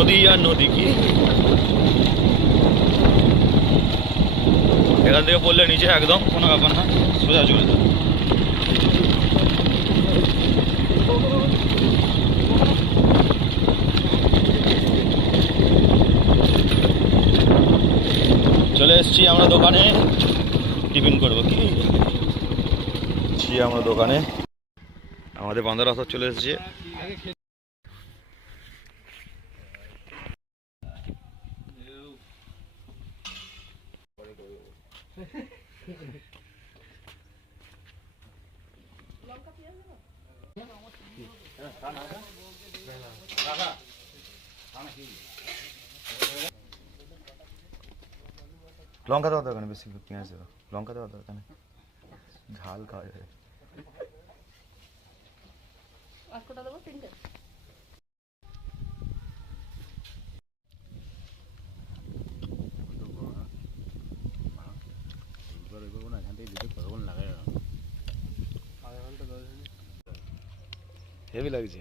নদী আর নদী কি? এখান থেকে পড়লে নিচে একদম কোনো ব্যাপার না, সোজা চলে যাবে। চলে এসেছি আমরা দোকানে। টিফিন করব কি? আমরা দোকানে। আমাদের বান্দর চলে এসেছে। লঙ্কা দেওয়া দরকার নেই বেশি পেঁয়াজ দেওয়া লঙ্কা দেওয়া দরকার নেই ঝাল খাওয়া করে করব না এখান আধা ঘণ্টা হেভি লাগছে।